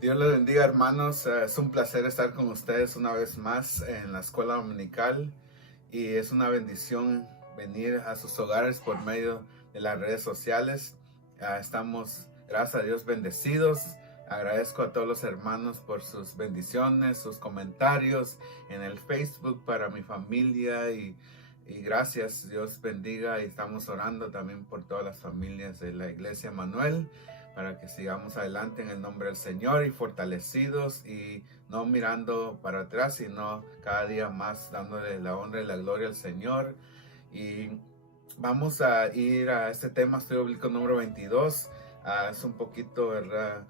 Dios les bendiga, hermanos. Es un placer estar con ustedes una vez más en la escuela dominical y es una bendición venir a sus hogares por medio de las redes sociales. Estamos, gracias a Dios, bendecidos. Agradezco a todos los hermanos por sus bendiciones, sus comentarios en el Facebook para mi familia y gracias. Dios bendiga, y estamos orando también por todas las familias de la Iglesia Manuel, para que sigamos adelante en el nombre del Señor y fortalecidos y no mirando para atrás, sino cada día más dándole la honra y la gloria al Señor. Y vamos a ir a este tema, estudio bíblico número 22. Es un poquito, ¿verdad?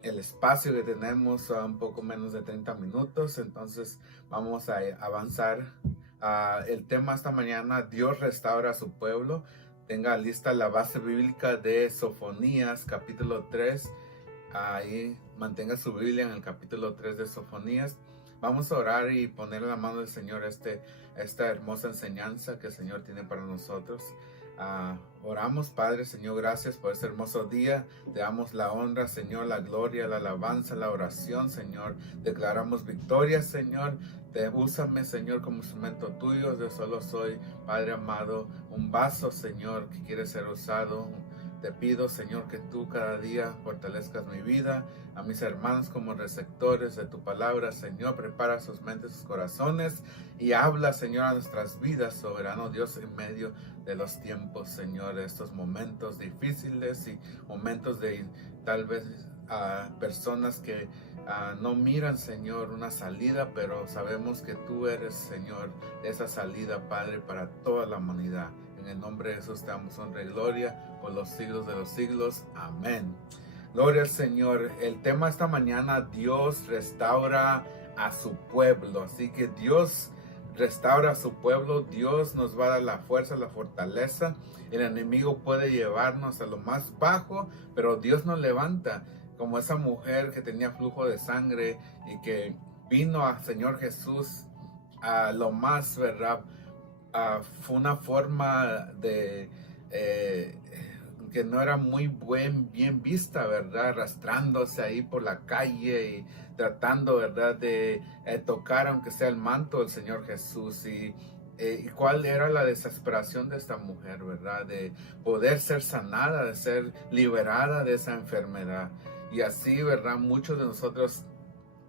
El espacio que tenemos, un poco menos de 30 minutos, entonces vamos a avanzar. El tema esta mañana: Dios restaura a su pueblo. Tenga lista la base bíblica de Sofonías, capítulo 3. Ahí mantenga su Biblia en el capítulo 3 de Sofonías. Vamos a orar y poner en la mano del Señor esta hermosa enseñanza que el Señor tiene para nosotros. Oramos. Padre, Señor, gracias por este hermoso día. Te damos la honra, Señor, la gloria, la alabanza, la oración, Señor. Declaramos victoria, Señor. Úsame, Señor, como instrumento tuyo. Yo solo soy, Padre amado, un vaso, Señor, que quiere ser usado. Te pido, Señor, que tú cada día fortalezcas mi vida, a mis hermanos como receptores de tu palabra, Señor. Prepara sus mentes, sus corazones y habla, Señor, a nuestras vidas, soberano Dios, en medio de los tiempos, Señor, de estos momentos difíciles y momentos de tal vez personas que no miran, Señor, una salida, pero sabemos que tú eres, Señor, esa salida, Padre, para toda la humanidad. En el nombre de Jesús te damos honra y gloria por los siglos de los siglos. Amén. Gloria al Señor. El tema esta mañana: Dios restaura a su pueblo. Así que Dios restaura a su pueblo. Dios nos va a dar la fuerza, la fortaleza. El enemigo puede llevarnos a lo más bajo, pero Dios nos levanta. Como esa mujer que tenía flujo de sangre y que vino al Señor Jesús a lo más, ¿verdad? Fue una forma de que no era muy bien vista, ¿verdad? Arrastrándose ahí por la calle y tratando, ¿verdad?, de tocar aunque sea el manto del Señor Jesús. Y cuál era la desesperación de esta mujer, ¿verdad? De poder ser sanada, de ser liberada de esa enfermedad. Y así, ¿verdad? Muchos de nosotros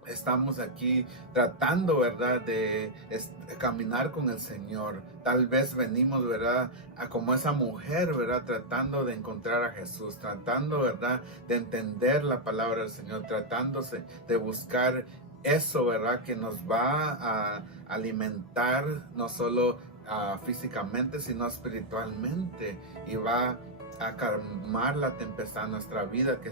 estamos aquí tratando, ¿verdad?, de caminar con el Señor. Tal vez venimos, ¿verdad?, como esa mujer, ¿verdad?, tratando de encontrar a Jesús, tratando, ¿verdad?, de entender la palabra del Señor, tratándose de buscar eso, ¿verdad?, que nos va a alimentar no solo físicamente, sino espiritualmente, y va a calmar la tempestad en nuestra vida que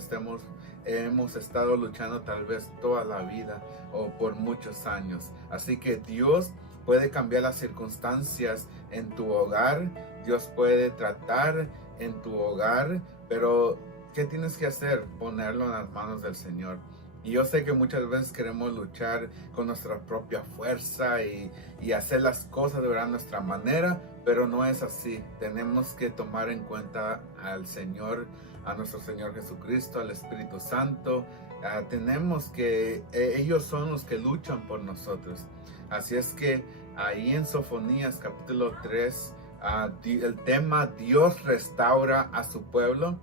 hemos estado luchando tal vez toda la vida o por muchos años. Así que Dios puede cambiar las circunstancias en tu hogar. Dios puede tratar en tu hogar, pero ¿qué tienes que hacer? Ponerlo en las manos del Señor. Y yo sé que muchas veces queremos luchar con nuestra propia fuerza y hacer las cosas de nuestra manera, pero no es así. Tenemos que tomar en cuenta al Señor, a nuestro Señor Jesucristo, al Espíritu Santo. Tenemos que, ellos son los que luchan por nosotros. Así es que ahí en Sofonías capítulo 3, el tema: Dios restaura a su pueblo.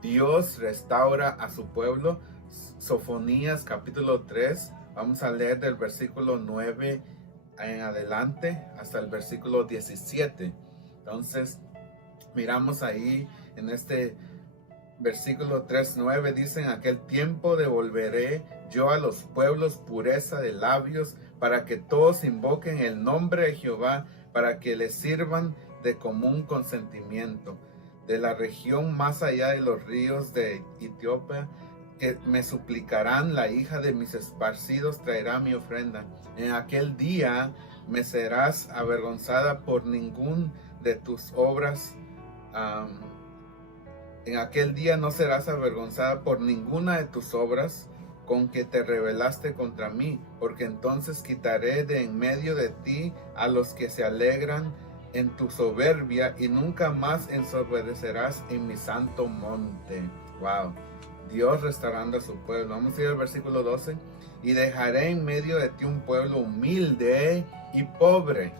Dios restaura a su pueblo. Sofonías capítulo 3, vamos a leer del versículo 9 en adelante hasta el versículo 17. Entonces, miramos ahí en este versículo 3:9, dice: en aquel tiempo devolveré yo a los pueblos pureza de labios, para que todos invoquen el nombre de Jehová, para que le sirvan de común consentimiento. De la región más allá de los ríos de Etiopía, que me suplicarán, la hija de mis esparcidos traerá mi ofrenda. En aquel día me serás avergonzada por ningún de tus obras. En aquel día no serás avergonzada por ninguna de tus obras con que te rebelaste contra mí, porque entonces quitaré de en medio de ti a los que se alegran en tu soberbia, y nunca más ensoberbecerás en mi santo monte. Wow. Dios restaurando a su pueblo. Vamos a ir al versículo 12. Y dejaré en medio de ti un pueblo humilde y pobre.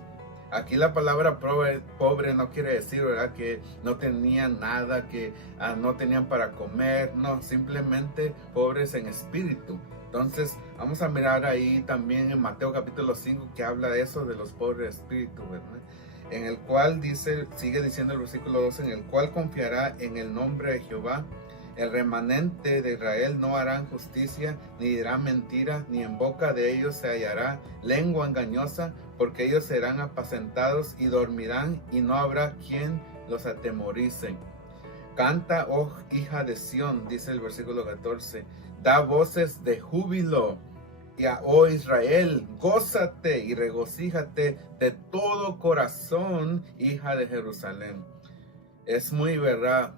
Aquí la palabra pobre no quiere decir, ¿verdad?, que no tenían nada, que no tenían para comer. No, simplemente pobres en espíritu. Entonces vamos a mirar ahí también en Mateo capítulo 5 que habla de eso, de los pobres de espíritu, ¿verdad? En el cual dice, sigue diciendo el versículo 12, en el cual confiará en el nombre de Jehová. El remanente de Israel no harán justicia, ni dirán mentira, ni en boca de ellos se hallará lengua engañosa, porque ellos serán apacentados y dormirán, y no habrá quien los atemorice. Canta, oh hija de Sión, dice el versículo 14, da voces de júbilo. Y oh Israel, gózate y regocíjate de todo corazón, hija de Jerusalén. Es muy verdad,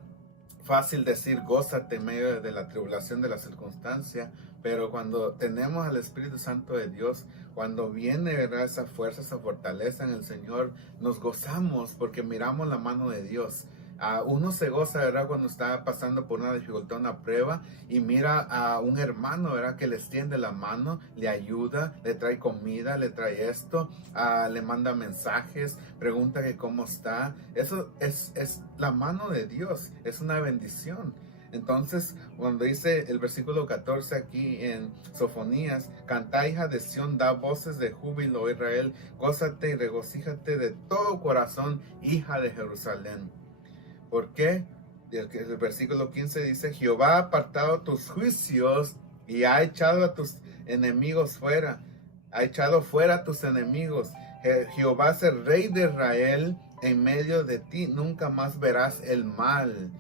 fácil decir gózate en medio de la tribulación, de la circunstancia, pero cuando tenemos al Espíritu Santo de Dios, cuando viene, ¿verdad?, esa fuerza, esa fortaleza en el Señor, nos gozamos porque miramos la mano de Dios. Uno se goza, ¿verdad?, cuando está pasando por una dificultad, una prueba, y mira a un hermano, ¿verdad?, que le extiende la mano, le ayuda, le trae comida, le trae esto, le manda mensajes, pregunta que cómo está. Eso es la mano de Dios, es una bendición. Entonces, cuando dice el versículo 14 aquí en Sofonías, canta, hija de Sión, da voces de júbilo, Israel, gózate y regocíjate de todo corazón, hija de Jerusalén. ¿Por qué? El versículo 15 dice, Jehová ha apartado tus juicios y ha echado a tus enemigos fuera. Ha echado fuera a tus enemigos. Jehová es el rey de Israel en medio de ti. Nunca más verás el mal.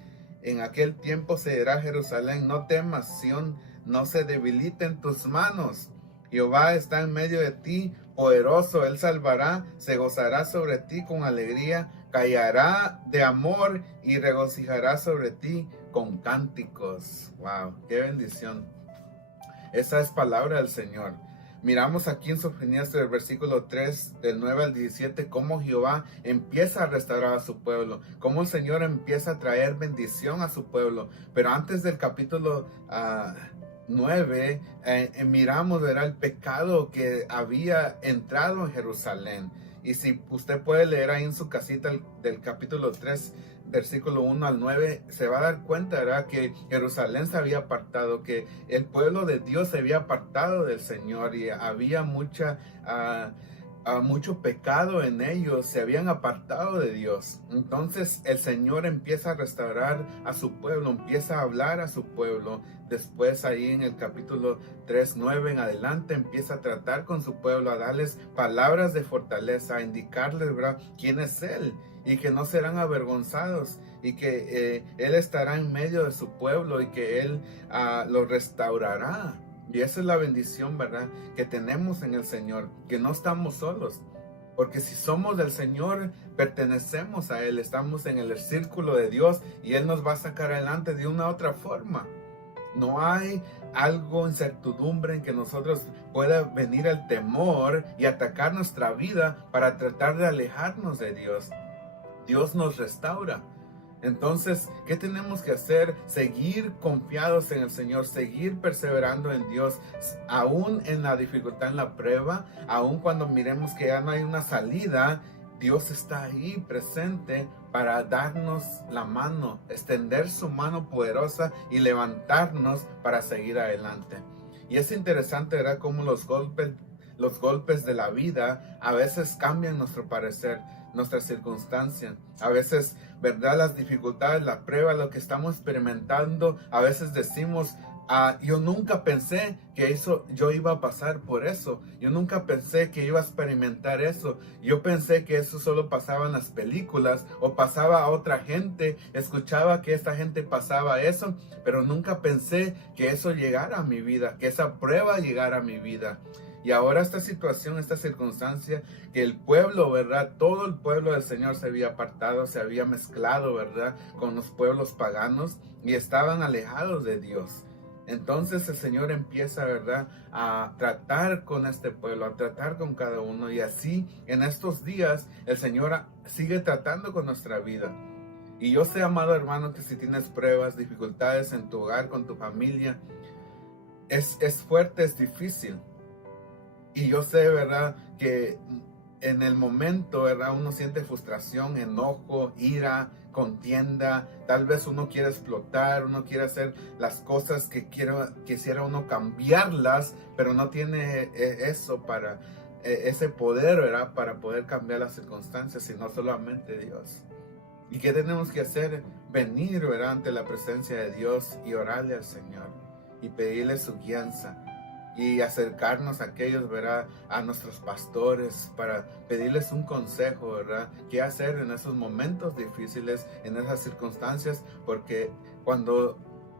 En aquel tiempo se dirá Jerusalén, no temas, Sión, no se debilite en tus manos. Jehová está en medio de ti, poderoso, él salvará, se gozará sobre ti con alegría, callará de amor y regocijará sobre ti con cánticos. Wow, qué bendición. Esa es palabra del Señor. Miramos aquí en Sofonías del versículo 3, del 9 al 17, cómo Jehová empieza a restaurar a su pueblo, cómo el Señor empieza a traer bendición a su pueblo. Pero antes del capítulo 9, miramos, ¿verdad?, el pecado que había entrado en Jerusalén. Y si usted puede leer ahí en su casita del capítulo 3, versículo 1 al 9, se va a dar cuenta, ¿verdad?, que Jerusalén se había apartado, que el pueblo de Dios se había apartado del Señor y había mucho pecado en ellos, se habían apartado de Dios. Entonces el Señor empieza a restaurar a su pueblo, empieza a hablar a su pueblo. Después ahí en el capítulo 3, 9 en adelante empieza a tratar con su pueblo, a darles palabras de fortaleza, a indicarles, ¿verdad?, quién es Él y que no serán avergonzados y que Él estará en medio de su pueblo y que Él lo restaurará. Y esa es la bendición, ¿verdad?, que tenemos en el Señor, que no estamos solos. Porque si somos del Señor, pertenecemos a Él, estamos en el círculo de Dios y Él nos va a sacar adelante de una u otra forma. No hay algo, incertidumbre en que nosotros pueda venir el temor y atacar nuestra vida para tratar de alejarnos de Dios. Dios nos restaura. Entonces, ¿qué tenemos que hacer? Seguir confiados en el Señor, seguir perseverando en Dios, aún en la dificultad, en la prueba, aún cuando miremos que ya no hay una salida. Dios está ahí presente para darnos la mano, extender su mano poderosa y levantarnos para seguir adelante. Y es interesante, ¿verdad?, cómo los golpes de la vida a veces cambian nuestro parecer, nuestra circunstancia. A veces, ¿verdad?, las dificultades, la prueba, lo que estamos experimentando, a veces decimos, yo nunca pensé que yo iba a pasar por eso. Yo nunca pensé que iba a experimentar eso. Yo pensé que eso solo pasaba en las películas o pasaba a otra gente. Escuchaba que esta gente pasaba eso, pero nunca pensé que eso llegara a mi vida, que esa prueba llegara a mi vida. Y ahora esta situación, esta circunstancia, que el pueblo, ¿verdad?, todo el pueblo del Señor se había apartado, se había mezclado, ¿verdad?, con los pueblos paganos y estaban alejados de Dios. Entonces el Señor empieza, ¿verdad?, a tratar con este pueblo, a tratar con cada uno. Y así en estos días el Señor sigue tratando con nuestra vida. Y yo sé, amado hermano, que si tienes pruebas, dificultades en tu hogar, con tu familia, es fuerte, es difícil. Y yo sé, ¿verdad?, que en el momento, ¿verdad?, uno siente frustración, enojo, ira, contienda. Tal vez uno quiere explotar, uno quiere hacer las cosas que quisiera uno cambiarlas, pero no tiene eso para ese poder, ¿verdad?, para poder cambiar las circunstancias, sino solamente Dios. ¿Y qué tenemos que hacer? Venir, ¿verdad?, ante la presencia de Dios y orarle al Señor y pedirle su guianza y acercarnos a aquellos, ¿verdad?, a nuestros pastores para pedirles un consejo, ¿verdad?, qué hacer en esos momentos difíciles, en esas circunstancias, porque cuando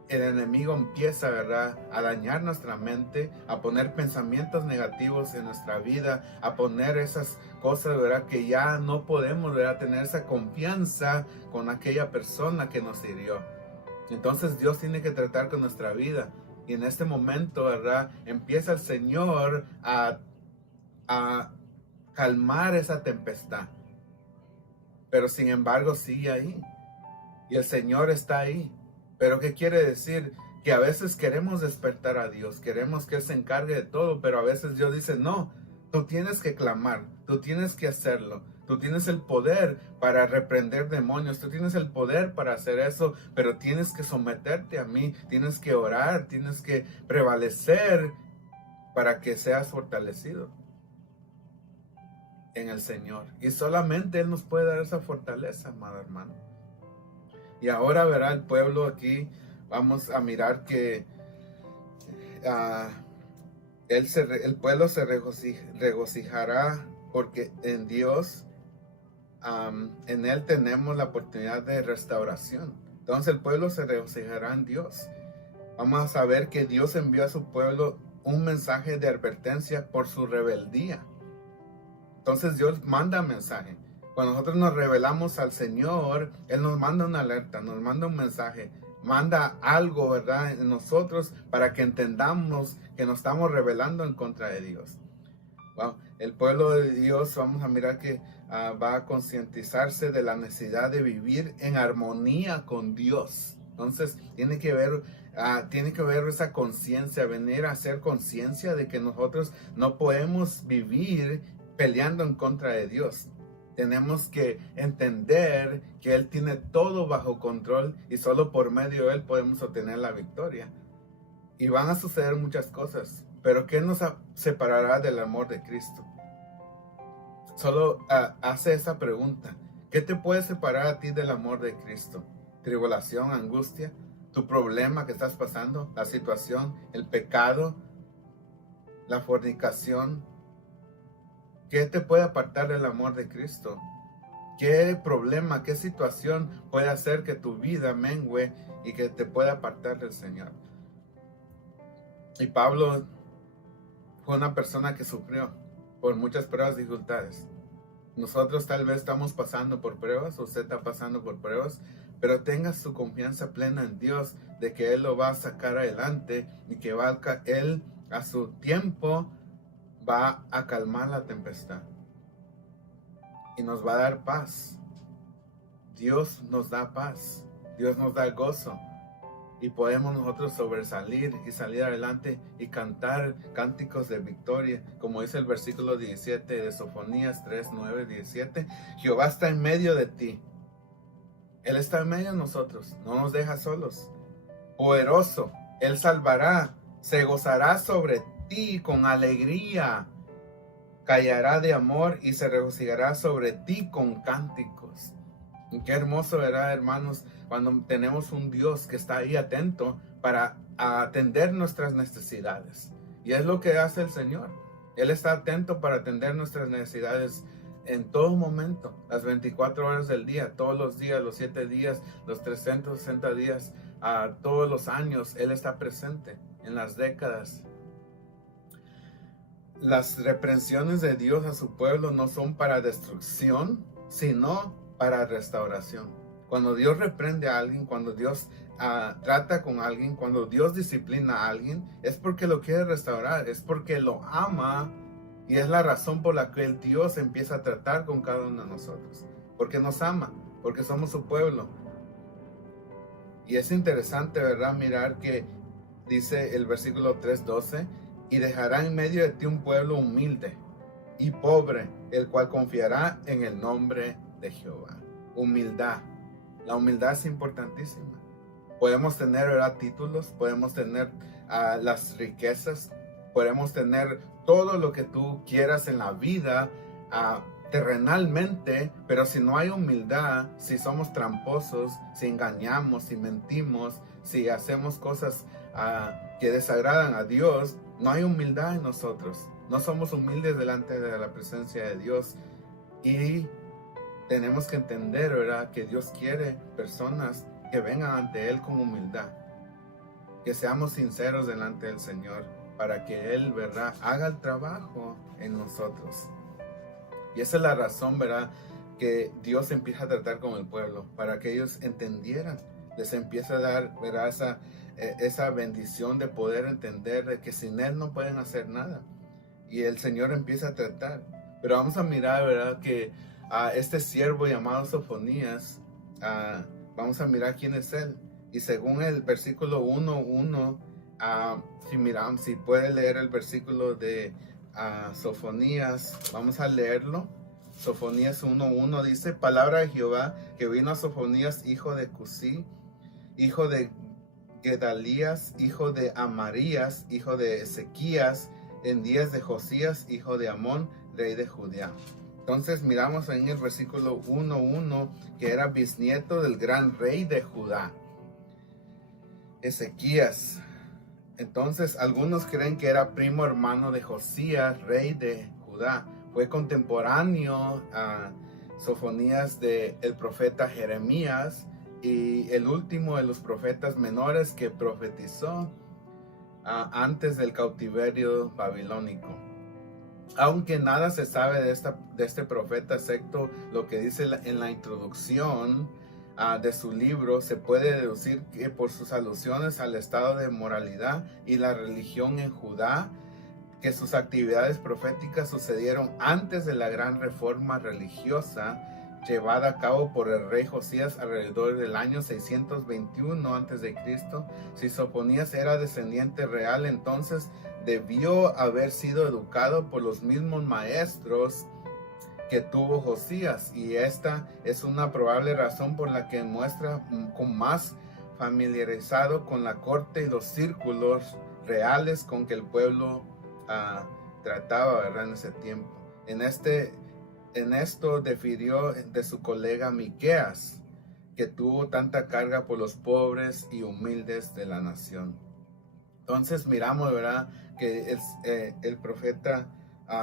el enemigo empieza, ¿verdad?, a dañar nuestra mente, a poner pensamientos negativos en nuestra vida, a poner esas cosas, ¿verdad?, que ya no podemos, ¿verdad?, tener esa confianza con aquella persona que nos hirió. Entonces Dios tiene que tratar con nuestra vida. Y en este momento, ¿verdad?, empieza el Señor a calmar esa tempestad. Pero sin embargo sigue ahí. Y el Señor está ahí. Pero ¿qué quiere decir? Que a veces queremos despertar a Dios, queremos que Él se encargue de todo, pero a veces Dios dice, no, tú tienes que clamar, tú tienes que hacerlo. Tú tienes el poder para reprender demonios, tú tienes el poder para hacer eso, pero tienes que someterte a mí, tienes que orar, tienes que prevalecer para que seas fortalecido en el Señor. Y solamente Él nos puede dar esa fortaleza, amado hermano. Y ahora verá el pueblo aquí, vamos a mirar que el pueblo se regocijará porque en Dios, en Él tenemos la oportunidad de restauración. Entonces el pueblo se regocijará en Dios. Vamos a saber que Dios envió a su pueblo un mensaje de advertencia por su rebeldía. Entonces Dios manda mensaje. Cuando nosotros nos rebelamos al Señor, Él nos manda una alerta, nos manda un mensaje, manda algo, ¿verdad?, en nosotros para que entendamos que nos estamos rebelando en contra de Dios. Wow. El pueblo de Dios, vamos a mirar que va a concientizarse de la necesidad de vivir en armonía con Dios. Entonces tiene que ver esa conciencia, venir a hacer conciencia de que nosotros no podemos vivir peleando en contra de Dios. Tenemos que entender que Él tiene todo bajo control y solo por medio de Él podemos obtener la victoria. Y van a suceder muchas cosas, pero ¿qué nos separará del amor de Cristo? Solo hace esa pregunta. ¿Qué te puede separar a ti del amor de Cristo? ¿Tribulación, angustia, tu problema que estás pasando, la situación, el pecado, la fornicación? ¿Qué te puede apartar del amor de Cristo? ¿Qué problema, qué situación puede hacer que tu vida mengue y que te pueda apartar del Señor? Y Pablo fue una persona que sufrió por muchas pruebas y dificultades. Nosotros tal vez estamos pasando por pruebas, usted está pasando por pruebas, pero tenga su confianza plena en Dios de que Él lo va a sacar adelante y que Él a su tiempo va a calmar la tempestad y nos va a dar paz. Dios nos da paz, Dios nos da gozo y podemos nosotros sobresalir y salir adelante y cantar cánticos de victoria, como dice el versículo 17 de Sofonías 3, 9, 17. Jehová está en medio de ti, Él está en medio de nosotros, no nos deja solos. Poderoso, Él salvará, se gozará sobre ti con alegría, callará de amor y se regocijará sobre ti con cánticos. Y qué hermoso, ¿verdad, hermanos? Cuando tenemos un Dios que está ahí atento para atender nuestras necesidades. Y es lo que hace el Señor. Él está atento para atender nuestras necesidades en todo momento, las 24 horas del día, todos los días, los 7 días, los 360 días, todos los años. Él está presente en las décadas. Las reprensiones de Dios a su pueblo no son para destrucción, sino para restauración. Cuando Dios reprende a alguien, cuando Dios trata con alguien, cuando Dios disciplina a alguien, es porque lo quiere restaurar, es porque lo ama y es la razón por la que Dios empieza a tratar con cada uno de nosotros. Porque nos ama, porque somos su pueblo, Y es interesante, ¿verdad? Mirar que dice el versículo 3:12, y dejará en medio de ti un pueblo humilde y pobre, el cual confiará en el nombre de Jehová. Humildad. La humildad es importantísima. Podemos tener, ¿verdad?, títulos, podemos tener las riquezas, podemos tener todo lo que tú quieras en la vida terrenalmente, pero si no hay humildad, si somos tramposos, si engañamos, si mentimos, si hacemos cosas que desagradan a Dios, no hay humildad en nosotros. No somos humildes delante de la presencia de Dios. Y tenemos que entender, ¿verdad?, que Dios quiere personas que vengan ante Él con humildad. Que seamos sinceros delante del Señor para que Él, ¿verdad?, haga el trabajo en nosotros. Y esa es la razón, ¿verdad?, que Dios empieza a tratar con el pueblo, para que ellos entendieran. Les empieza a dar, ¿verdad?, esa bendición de poder entender de que sin Él no pueden hacer nada. Y el Señor empieza a tratar. Pero vamos a mirar, ¿verdad?, que este siervo llamado Sofonías, vamos a mirar quién es él. Y según el versículo 1:1, si puede leer el versículo de Sofonías, vamos a leerlo. Sofonías 1:1 dice: palabra de Jehová que vino a Sofonías, hijo de Cusí, hijo de Gedalías, hijo de Amarías, hijo de Ezequías, en días de Josías, hijo de Amón, rey de Judá. Entonces miramos en el versículo 1:1 que era bisnieto del gran rey de Judá, Ezequías. Entonces algunos creen que era primo hermano de Josías, rey de Judá. Fue contemporáneo a Sofonías del profeta Jeremías y el último de los profetas menores que profetizó antes del cautiverio babilónico. Aunque nada se sabe de este profeta, excepto lo que dice en la introducción de su libro, se puede deducir que por sus alusiones al estado de moralidad y la religión en Judá, que sus actividades proféticas sucedieron antes de la gran reforma religiosa llevada a cabo por el rey Josías alrededor del año 621 a.C. Si Sofonías era descendiente real, entonces debió haber sido educado por los mismos maestros que tuvo Josías, y esta es una probable razón por la que muestra con más familiarizado con la corte y los círculos reales con que el pueblo trataba, ¿verdad?, en ese tiempo. En esto difirió de su colega Miqueas, que tuvo tanta carga por los pobres y humildes de la nación. Entonces miramos, ¿verdad?, que el profeta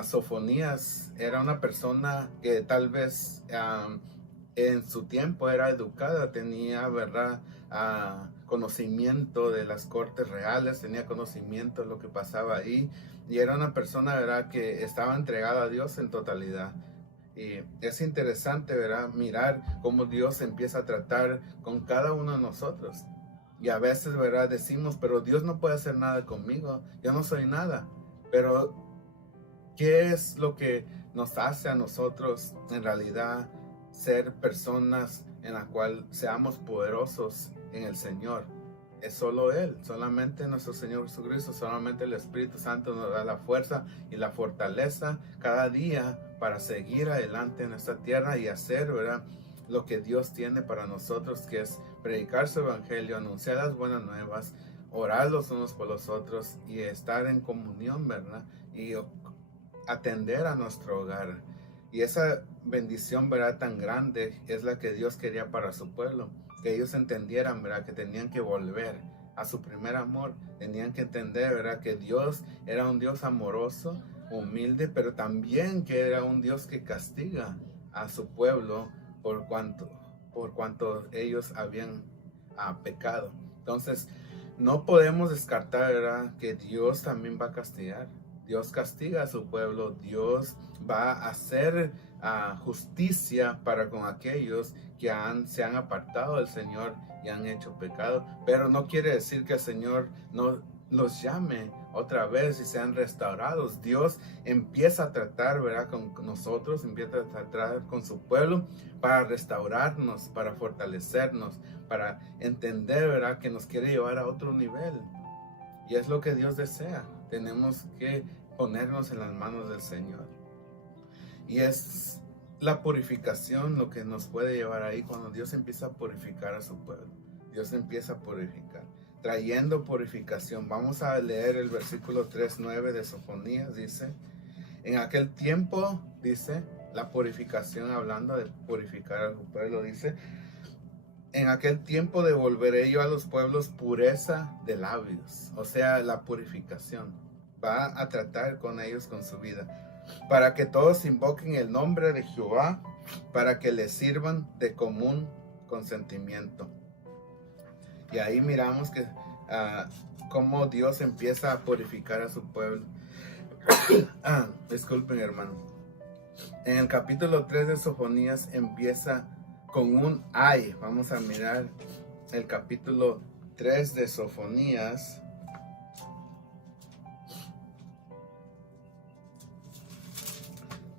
Sofonías era una persona que tal vez en su tiempo era educada, tenía, ¿verdad?, conocimiento de las cortes reales, tenía conocimiento de lo que pasaba ahí, y era una persona, ¿verdad?, que estaba entregada a Dios en totalidad. Y es interesante, ¿verdad?, mirar cómo Dios empieza a tratar con cada uno de nosotros. Y a veces, ¿verdad?, decimos, pero Dios no puede hacer nada conmigo, yo no soy nada. Pero ¿qué es lo que nos hace a nosotros en realidad ser personas en la cual seamos poderosos en el Señor? Es solo Él, solamente nuestro Señor Jesucristo, solamente el Espíritu Santo nos da la fuerza y la fortaleza cada día para seguir adelante en esta tierra y hacer, ¿verdad?, lo que Dios tiene para nosotros, que es predicar su evangelio, anunciar las buenas nuevas, orar los unos por los otros y estar en comunión, ¿verdad?, y atender a nuestro hogar. Y esa bendición, ¿verdad?, tan grande es la que Dios quería para su pueblo, que ellos entendieran, ¿verdad?, que tenían que volver a su primer amor, tenían que entender, ¿verdad?, que Dios era un Dios amoroso, humilde, pero también que era un Dios que castiga a su pueblo por cuanto ellos habían pecado. Entonces, no podemos descartar, ¿verdad?, que Dios también va a castigar. Dios castiga a su pueblo, Dios va a hacer justicia para con aquellos que se han apartado del Señor y han hecho pecado. Pero no quiere decir que el Señor no los llame otra vez y sean restaurados. Dios empieza a tratar, ¿verdad?, con nosotros, empieza a tratar con su pueblo para restaurarnos, para fortalecernos, para entender, ¿verdad?, que nos quiere llevar a otro nivel. Y es lo que Dios desea. Tenemos que ponernos en las manos del Señor. Y es la purificación lo que nos puede llevar ahí cuando Dios empieza a purificar a su pueblo. Dios empieza a purificar, trayendo purificación. Vamos a leer el versículo 3:9 de Sofonías. Dice, en aquel tiempo, dice, la purificación, hablando de purificar a su pueblo, dice, en aquel tiempo devolveré yo a los pueblos pureza de labios. O sea, la purificación. Va a tratar con ellos con su vida. Para que todos invoquen el nombre de Jehová, para que les sirvan de común consentimiento. Y ahí miramos que cómo Dios empieza a purificar a su pueblo. Disculpen, hermano. En el capítulo 3 de Sofonías empieza con un ay. Vamos a mirar el capítulo 3 de Sofonías.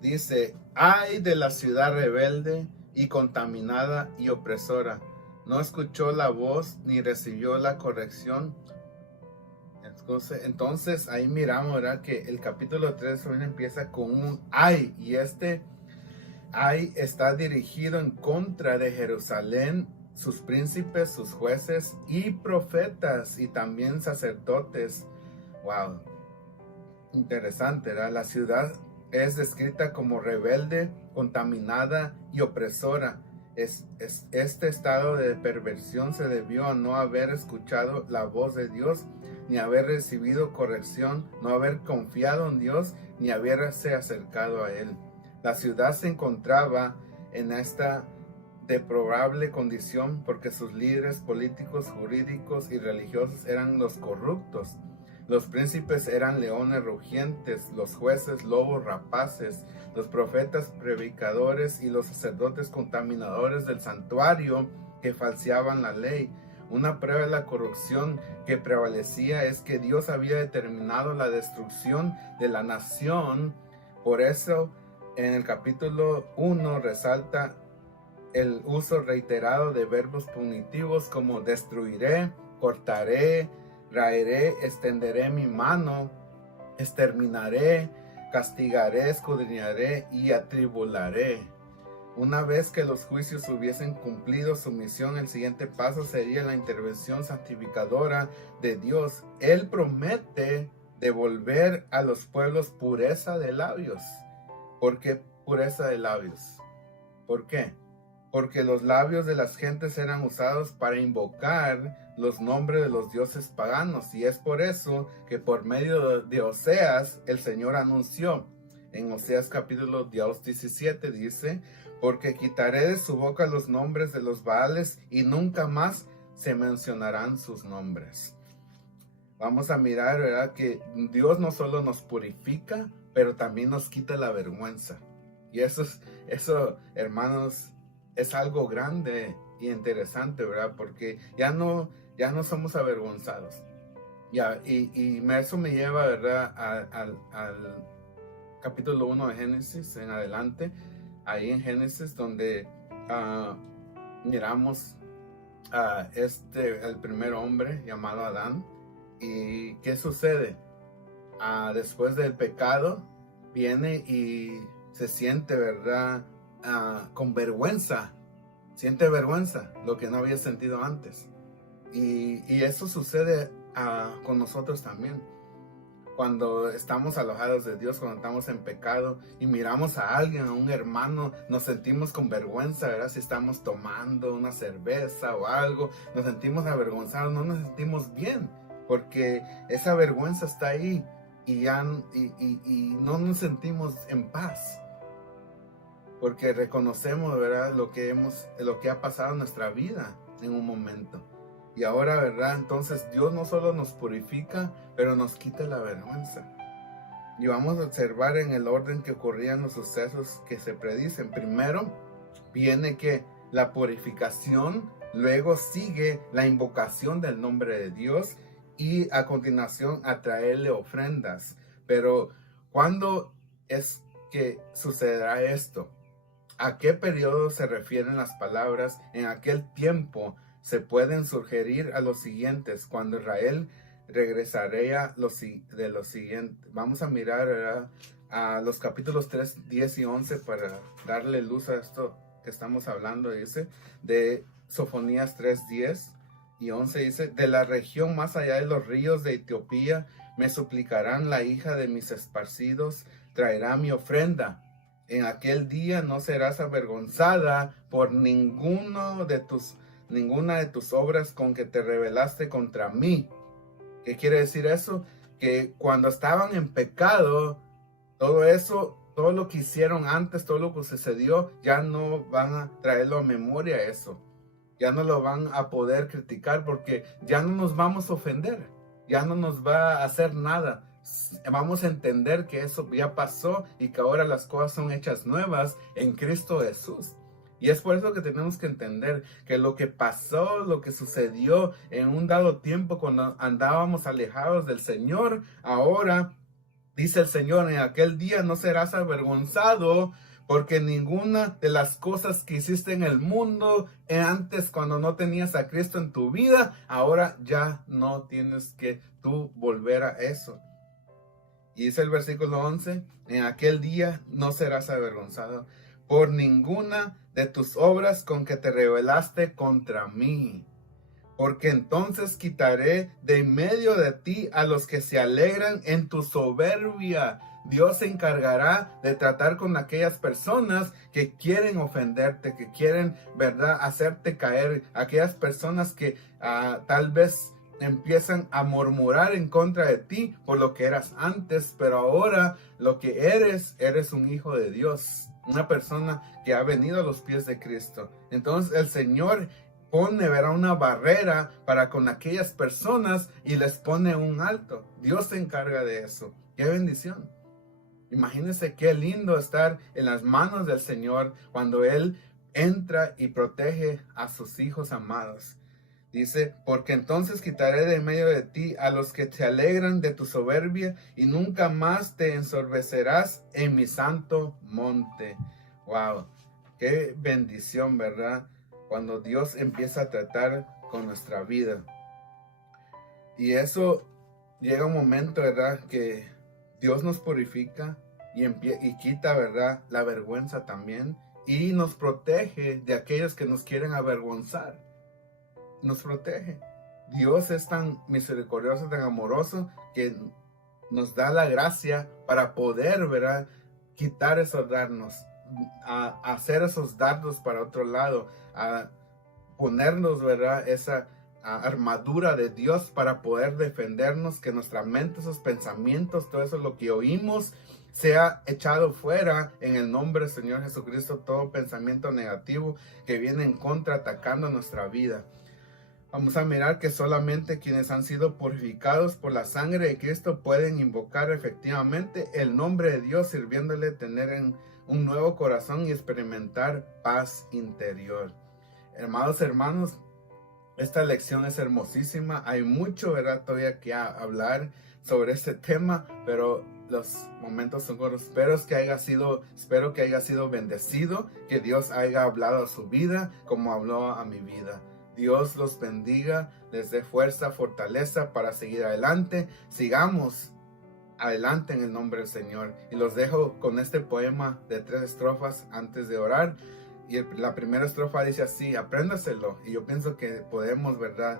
Dice, ay de la ciudad rebelde y contaminada y opresora. No escuchó la voz ni recibió la corrección. Entonces ahí miramos, ¿verdad?, que el capítulo 3 empieza con un ay. Y este ay está dirigido en contra de Jerusalén, sus príncipes, sus jueces y profetas y también sacerdotes. Wow, interesante, ¿verdad? La ciudad es descrita como rebelde, contaminada y opresora. Este estado de perversión se debió a no haber escuchado la voz de Dios, ni haber recibido corrección, no haber confiado en Dios, ni haberse acercado a Él. La ciudad se encontraba en esta deplorable condición porque sus líderes políticos, jurídicos y religiosos eran los corruptos. Los príncipes eran leones rugientes, los jueces lobos rapaces, los profetas predicadores y los sacerdotes contaminadores del santuario que falseaban la ley. Una prueba de la corrupción que prevalecía es que Dios había determinado la destrucción de la nación. Por eso, en el capítulo 1 resalta el uso reiterado de verbos punitivos como destruiré, cortaré, raeré, extenderé mi mano, exterminaré, castigaré, escudriñaré y atribularé. Una vez que los juicios hubiesen cumplido su misión, el siguiente paso sería la intervención santificadora de Dios. Él promete devolver a los pueblos pureza de labios. ¿Por qué pureza de labios? ¿Por qué? Porque los labios de las gentes eran usados para invocar los nombres de los dioses paganos. Y es por eso que por medio de Oseas, el Señor anunció en Oseas capítulo 17, dice, porque quitaré de su boca los nombres de los Baales y nunca más se mencionarán sus nombres. Vamos a mirar, ¿verdad?, que Dios no solo nos purifica, pero también nos quita la vergüenza. Y eso, hermanos, es algo grande y interesante, ¿verdad? Porque ya no somos avergonzados. Y eso me lleva, ¿verdad?, al capítulo 1 de Génesis en adelante. Ahí en Génesis donde miramos a el primer hombre llamado Adán. ¿Y qué sucede? Después del pecado viene y se siente, ¿verdad?, con vergüenza. Siente vergüenza, lo que no había sentido antes. Y eso sucede con nosotros también. Cuando estamos alojados de Dios, cuando estamos en pecado y miramos a alguien, a un hermano, nos sentimos con vergüenza, ¿verdad? Si estamos tomando una cerveza o algo, nos sentimos avergonzados, no nos sentimos bien, porque esa vergüenza está ahí y no nos sentimos en paz. Porque reconocemos, ¿verdad?, lo que ha pasado en nuestra vida en un momento. Y ahora, ¿verdad?, entonces Dios no solo nos purifica, pero nos quita la vergüenza. Y vamos a observar en el orden que ocurrían los sucesos que se predicen. Primero viene que la purificación, luego sigue la invocación del nombre de Dios y a continuación a traerle ofrendas. Pero ¿cuándo es que sucederá esto? ¿A qué periodo se refieren las palabras? En aquel tiempo se pueden sugerir a los siguientes, cuando Israel regresaría de los siguientes. Vamos a mirar, ¿verdad?, a los capítulos 3, 10 y 11 para darle luz a esto que estamos hablando. Dice, de Sofonías 3, 10 y 11, dice, de la región más allá de los ríos de Etiopía me suplicarán, la hija de mis esparcidos traerá mi ofrenda. En aquel día no serás avergonzada por ninguna de tus obras con que te rebelaste contra mí. ¿Qué quiere decir eso? Que cuando estaban en pecado, todo eso, todo lo que hicieron antes, todo lo que sucedió, ya no van a traerlo a memoria eso. Ya no lo van a poder criticar porque ya no nos vamos a ofender. Ya no nos va a hacer nada. Vamos a entender que eso ya pasó y que ahora las cosas son hechas nuevas en Cristo Jesús. Y es por eso que tenemos que entender que lo que pasó, lo que sucedió en un dado tiempo cuando andábamos alejados del Señor, ahora dice el Señor, en aquel día no serás avergonzado, porque ninguna de las cosas que hiciste en el mundo antes, cuando no tenías a Cristo en tu vida, ahora ya no tienes que tú volver a eso. Y dice el versículo 11, en aquel día no serás avergonzado por ninguna de tus obras con que te rebelaste contra mí. Porque entonces quitaré de en medio de ti a los que se alegran en tu soberbia. Dios se encargará de tratar con aquellas personas que quieren ofenderte, que quieren, ¿verdad?, hacerte caer. Aquellas personas que tal vez empiezan a murmurar en contra de ti por lo que eras antes, pero ahora lo que eres un hijo de Dios, una persona que ha venido a los pies de Cristo. Entonces el Señor pone, verá, una barrera para con aquellas personas y les pone un alto. Dios se encarga de eso. ¡Qué bendición! Imagínense qué lindo estar en las manos del Señor cuando Él entra y protege a sus hijos amados. Dice, porque entonces quitaré de en medio de ti a los que te alegran de tu soberbia y nunca más te ensorbecerás en mi santo monte. ¡Wow! ¡Qué bendición!, ¿verdad?, cuando Dios empieza a tratar con nuestra vida. Y eso llega un momento, ¿verdad?, que Dios nos purifica y quita, ¿verdad?, la vergüenza también. Y nos protege de aquellos que nos quieren avergonzar. Nos protege. Dios es tan misericordioso, tan amoroso, que nos da la gracia para poder, ¿verdad?, quitar esos dardos, a hacer esos dardos para otro lado, a ponernos, ¿verdad?, esa armadura de Dios para poder defendernos, que nuestra mente, esos pensamientos, todo eso, lo que oímos, sea echado fuera en el nombre del Señor Jesucristo, todo pensamiento negativo que viene en contra, atacando nuestra vida. Vamos a mirar que solamente quienes han sido purificados por la sangre de Cristo pueden invocar efectivamente el nombre de Dios, sirviéndole, tener un nuevo corazón y experimentar paz interior. Hermanos, esta lección es hermosísima. Hay mucho, ¿verdad?, todavía que hablar sobre este tema, pero los momentos son cortos. Espero que haya sido bendecido, que Dios haya hablado a su vida como habló a mi vida. Dios los bendiga, les dé fuerza, fortaleza para seguir adelante. Sigamos adelante en el nombre del Señor. Y los dejo con este poema de 3 estrofas antes de orar. Y la primera estrofa dice así, apréndaselo. Y yo pienso que podemos, ¿verdad?,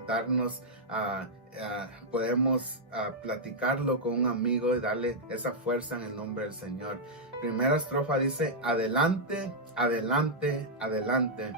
podemos platicarlo con un amigo y darle esa fuerza en el nombre del Señor. Primera estrofa dice, adelante, adelante, adelante.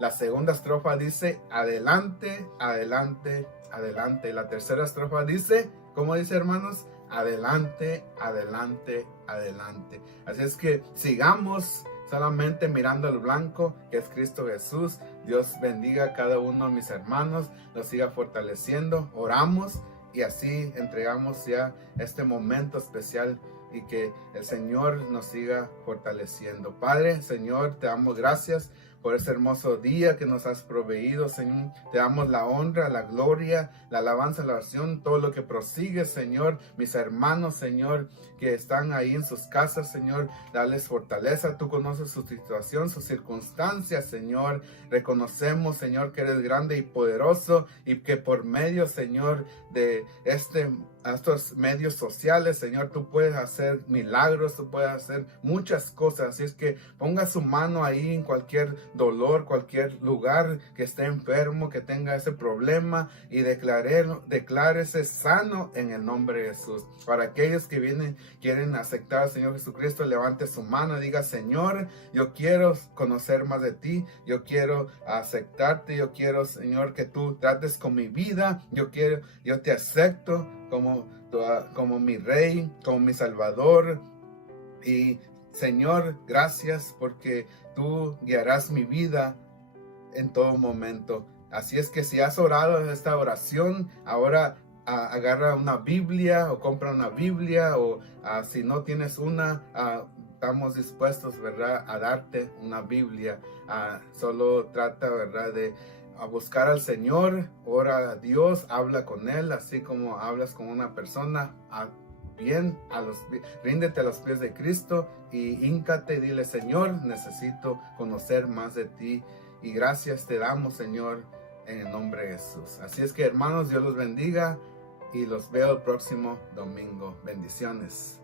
La segunda estrofa dice, adelante, adelante, adelante. Y la tercera estrofa dice, ¿cómo dice, hermanos? Adelante, adelante, adelante. Así es que sigamos solamente mirando al blanco, que es Cristo Jesús. Dios bendiga a cada uno de mis hermanos, los siga fortaleciendo. Oramos y así entregamos ya este momento especial y que el Señor nos siga fortaleciendo. Padre, Señor, te damos gracias por ese hermoso día que nos has proveído, Señor. Te damos la honra, la gloria, la alabanza, la oración, todo lo que prosigue, Señor. Mis hermanos, Señor, que están ahí en sus casas, Señor, dales fortaleza. Tú conoces su situación, sus circunstancias, Señor. Reconocemos, Señor, que eres grande y poderoso y que por medio, Señor, de estos medios sociales, Señor, tú puedes hacer milagros, tú puedes hacer muchas cosas. Así es que ponga su mano ahí en cualquier dolor, cualquier lugar que esté enfermo, que tenga ese problema, y declárese sano en el nombre de Jesús. Para aquellos que quieren aceptar al Señor Jesucristo, levante su mano y diga: Señor, yo quiero conocer más de ti, yo quiero aceptarte, yo quiero, Señor, que tú trates con mi vida, yo te acepto como mi Rey, como mi Salvador. Y Señor, gracias porque tú guiarás mi vida en todo momento. Así es que si has orado esta oración, ahora agarra una Biblia o compra una Biblia, o si no tienes una, estamos dispuestos, ¿verdad?, a darte una Biblia. Solo trata, ¿verdad?, de buscar al Señor, ora a Dios, habla con Él, así como hablas con una persona. Ríndete a los pies de Cristo y híncate y dile: Señor, necesito conocer más de ti, y gracias te damos, Señor, en el nombre de Jesús. Así es que, hermanos, Dios los bendiga y los veo el próximo domingo. Bendiciones.